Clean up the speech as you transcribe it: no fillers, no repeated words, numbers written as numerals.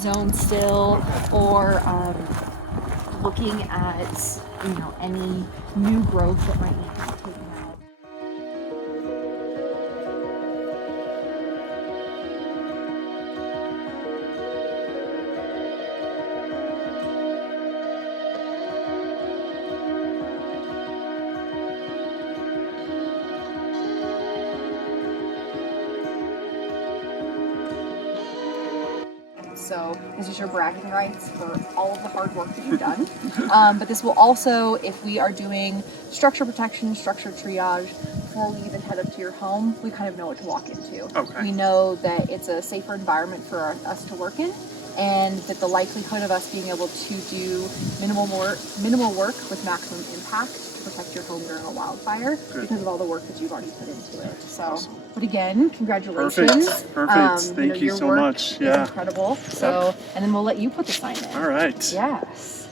zone still, or looking at, you know, any new growth that might need to be taken out. So this is your bragging rights for all of the hard work that you've done. But this will also, if we are doing structure protection, structure triage, before we even head up to your home, we kind of know what to walk into. Okay. We know that it's a safer environment for us to work in, and that the likelihood of us being able to do minimal work with maximum impact to protect your home during a wildfire, because of all the work that you've already put into it. So, Awesome. But again, congratulations. Perfect. Thank you your so work much. is Yeah. incredible. So, and then we'll let you put the sign in. All right. Yes.